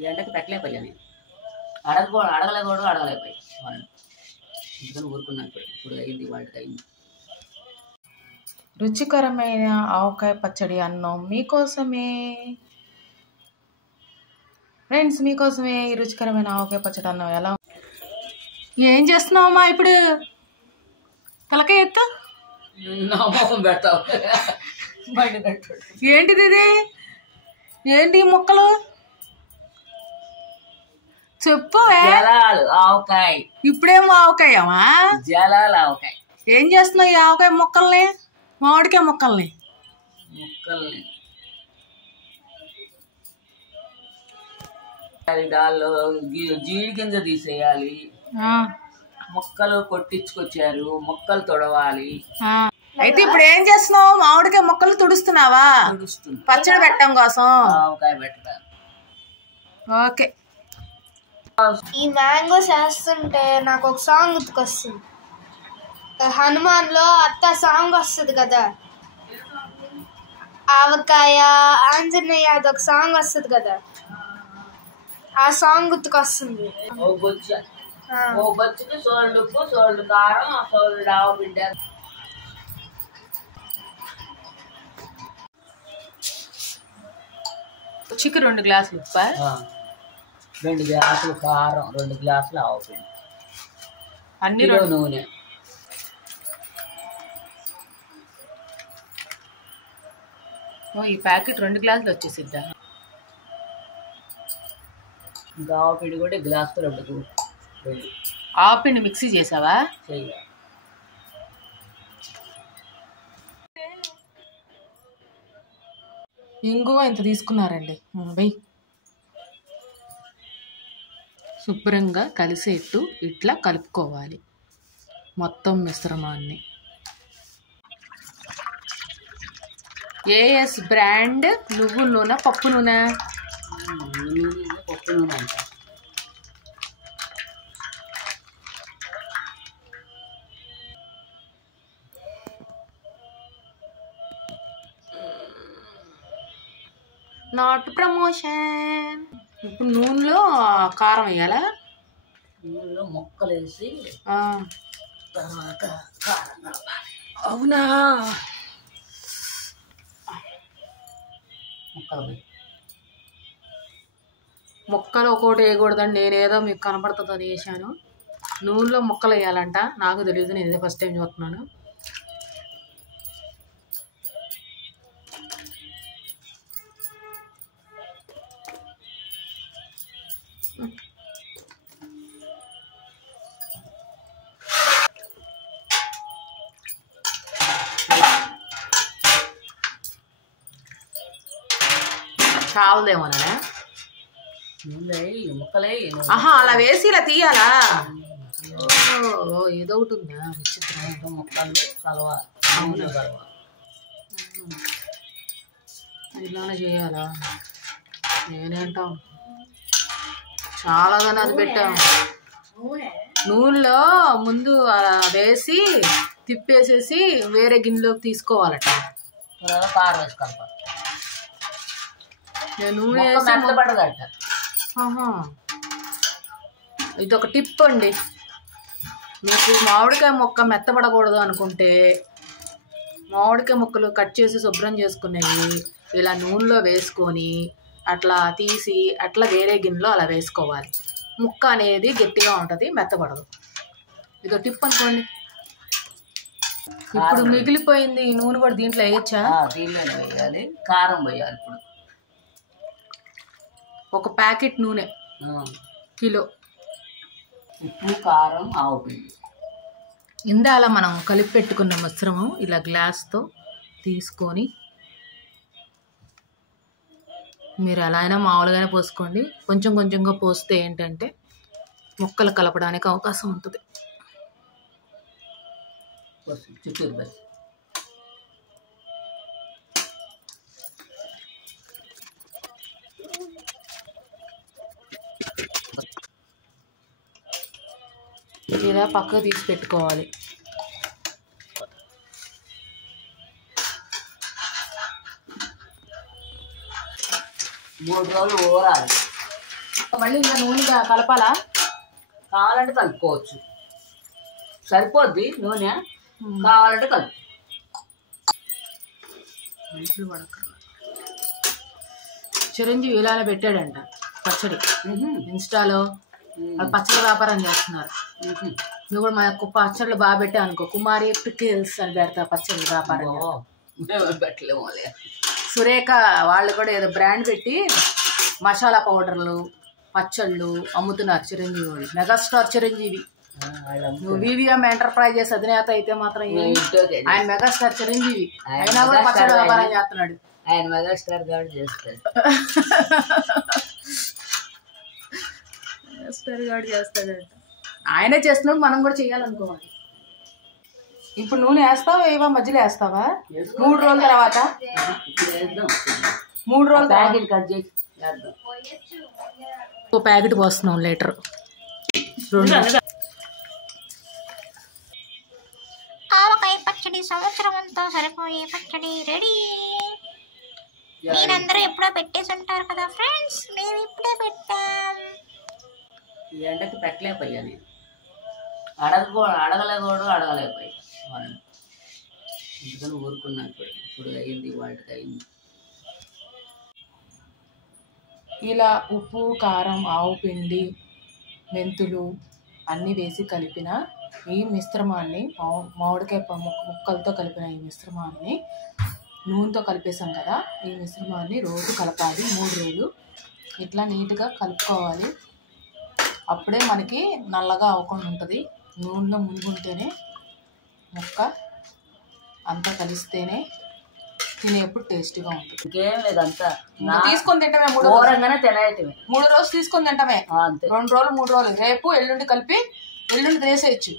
ఈ ఎండకి పెట్టలేకపోయా నేను. అడగలేకపోయి వాళ్ళు అందుకని ఊరుకున్నా. ఇప్పుడు అయింది వాళ్ళకి అయింది. రుచికరమైన ఆవకాయ పచ్చడి అన్నం మీకోసమే ఫ్రెండ్స్, మీకోసమే ఈ రుచికరమైన ఆవకాయ పచ్చడి అన్నం. ఎలా ఏం చేస్తున్నావమ్మా ఇప్పుడు? తలకాయ ఎత్తు. పెడతావు ఏంటిది ఇది? ఏంటి ముక్కలు చెప్పు. జలాలు ఆవకాయ. ఇప్పుడేమో ఆవకాయమా? జలాలు ఆవకాయ. ఏం చేస్తున్నావు ఈ ఆవకాయ ముక్కల్ని, మామిడికాయ ముక్కల్ని? దానిలో జీడి గింజ తీసేయాలి. ముక్కలు కొట్టించుకొచ్చారు, ముక్కలు తొడవాలి. అయితే ఇప్పుడు ఏం చేస్తున్నావు? మామిడికాయ ముక్కలు తుడుస్తున్నావా? పచ్చడి పెట్టడం కోసం. ఆవకాయ పెట్టడం. ఓకే. ఈ మ్యాంగో చేస్తుంటే నాకు ఒక సాంగ్ గుర్తుకొస్తుంది. హనుమాన్ లో అత్త సాంగ్ వస్తుంది కదా, ఆవకాయ ఆంజనేయ అదొక సాంగ్ వస్తుంది కదా, ఆ సాంగ్ గుర్తుకొస్తుంది. ఓ బొచ్చుకి సోల్డ్ ఉప్పు, సోల్డ్ కారం, సోల్డ్ ఆవపిండ. చికెన్ 2 గ్లాసులు ఉప్పా, 2 గ్లాసులు కారం, 2 గ్లాసులు ఆవపిండి, అన్ని నూనె. ఈ ప్యాకెట్ 2 గ్లాసులు వచ్చేసిద్దా? ఇంకా ఆవపిండి కూడా గ్లాసు 2. ఆవపిండి మిక్సీ చేసావా? చెయ్యాలి. ఇంగువ ఇంత తీసుకున్నారండి. వెయ్యి. శుభ్రంగా కలిసేట్టు ఇట్లా కలుపుకోవాలి మొత్తం మిశ్రమాన్ని. ఏఎస్ బ్రాండ్ నువ్వుల నూనె, పప్పు నూనె. పప్పు నూనె అంట. Not promotion. ఇప్పుడు నూనెలో కారం వేయాలా? నూనెలో ముక్కలు వేసి తర్వాత కారం కలపాలి. అవునా? ముక్కలు ఒక్కోటి వేయకూడదండి. నేనేదో మీకు కనపడుతుందని వేసాను. నూనెలో ముక్కలు వేయాలంట. నాకు తెలియదు, నేను ఇదే ఫస్ట్ టైం చూస్తున్నాను. చాలదేమోనా? ముక్కలే. ఆహా, అలా వేసి ఇలా తీయాలా? ఏదో ఒకటి ఉందా విచిత్రం. ముక్కలు కలవాలి. ఇలానే చేయాలా? నేనేంటాం చాలాగానే అది పెట్టాం. నూనెలో ముందు అలా వేసి తిప్పేసేసి వేరే గిన్నెలోకి తీసుకోవాలట. కారం వేసి కలపాలి. నూనె మెత్తబడదట. ఇదొక టిప్ అండి. మీకు మామిడికాయ ముక్క మెత్తబడకూడదు అనుకుంటే మామిడికాయ ముక్కలు కట్ చేసి శుభ్రం చేసుకునేవి ఇలా నూనెలో వేసుకొని అట్లా తీసి అట్లా వేరే గిన్నెలో అలా వేసుకోవాలి. ముక్క అనేది గట్టిగా ఉంటుంది, మెత్తబడదు. ఇదో టిప్ అనుకోండి. ఇప్పుడు మిగిలిపోయింది ఈ నూనె కూడా దీంట్లో వేయచ్చా? దీంట్లో వేయాలి. కారం వేయాలి. ఇప్పుడు ఒక ప్యాకెట్ నూనె కిలో, ఉప్పు, కారం, ఆవపిండి. ఇందాల మనం కలిపి పెట్టుకున్న మిశ్రమం ఇలా గ్లాస్తో తీసుకొని మీరు ఎలా అయినా మామూలుగానే పోసుకోండి. కొంచెం కొంచెంగా పోస్తే ఏంటంటే ముక్కలు కలపడానికి అవకాశం ఉంటుంది. చుట్టూరు బస్ ఇలా పక్కకు తీసి పెట్టుకోవాలి. మూడు రోజులు ఊరాలి. మళ్ళీ ఇంకా నూనె కలపాలా? కావాలంటే కలుపుకోవచ్చు, సరిపోద్ది నూనె. కావాలంటే కలుపు. చిరంజీవి ఇలానే పెట్టాడంట పచ్చడి ఇన్స్టాలో. వాళ్ళు పచ్చడి వ్యాపారం చేస్తున్నారు. నువ్వు కూడా మనకు పచ్చళ్ళు బాగా పెట్టావు అనుకో, కుమారి పికిల్స్ అని పెడతా పచ్చడి వ్యాపారం. పెట్టలేము. సురేఖ వాళ్ళు కూడా ఏదో బ్రాండ్ పెట్టి మసాలా పౌడర్లు పచ్చళ్ళు అమ్ముతున్నారు చిరంజీవి వాళ్ళు. మెగాస్టార్ చిరంజీవి. నువ్వు వివిఎం ఎంటర్ప్రైజెస్ అధినేత అయితే మాత్రం ఆయన మెగాస్టార్ చిరంజీవి అయినా కూడా పచ్చడి వ్యాపారం చేస్తున్నాడు. ఆయన మెగాస్టార్ గారు చేస్తాడు. మెగాస్టార్ గారు చేస్తాడంట. ఆయనే చేస్తున్నాడు, మనం కూడా చెయ్యాలనుకోవాలి. ఇప్పుడు నూనె వేస్తావా ఏవా మధ్యలో వేస్తావా? 3 రోజుల తర్వాత 3 రోజుల ప్యాకెట్ కట్ చేసి వేద్దాం. ప్యాకెట్ పోస్తున్నాం లీటర్. ఆవకాయ పచ్చడి సంవత్సరం అంతా సరిపోయే పచ్చడి రెడీ. మీరందరూ ఎప్పుడో పెట్టేసి ఉంటారు కదా ఫ్రెండ్స్, మేము ఇప్పుడే పెట్టాం. ఈ ఎండకి పెట్టలేకపోయా నేను. అడగలేకపోయి వాళ్ళని. అందుకని ఊరుకున్నా. ఇప్పుడు అయ్యింది, వాటికి అయింది. ఇలా ఉప్పు కారం ఆవు పిండి మెంతులు అన్నీ వేసి కలిపిన ఈ మిశ్రమాన్ని, మామిడికాయ ముక్కలతో కలిపిన ఈ మిశ్రమాన్ని నూనెతో కలిపేసాం కదా, ఈ మిశ్రమాన్ని రోజు కలపాలి. 3 రోజులు ఇట్లా నీట్గా కలుపుకోవాలి. అప్పుడే మనకి నల్లగా అవ్వకుండా ఉంటుంది. నూనెలో మునిగుంటేనే ముక్క అంతా కలిస్తేనే తినేప్పుడు టేస్టీగా ఉంటుంది. ఇంకేం లేదు, అంతా తీసుకొని తింటామే. 3 రోజులు తీసుకొని తింటామే. 2 రోజులు 3 రోజులు రేపు ఎల్లుండి కలిపి ఎల్లుండి వేసేయచ్చు.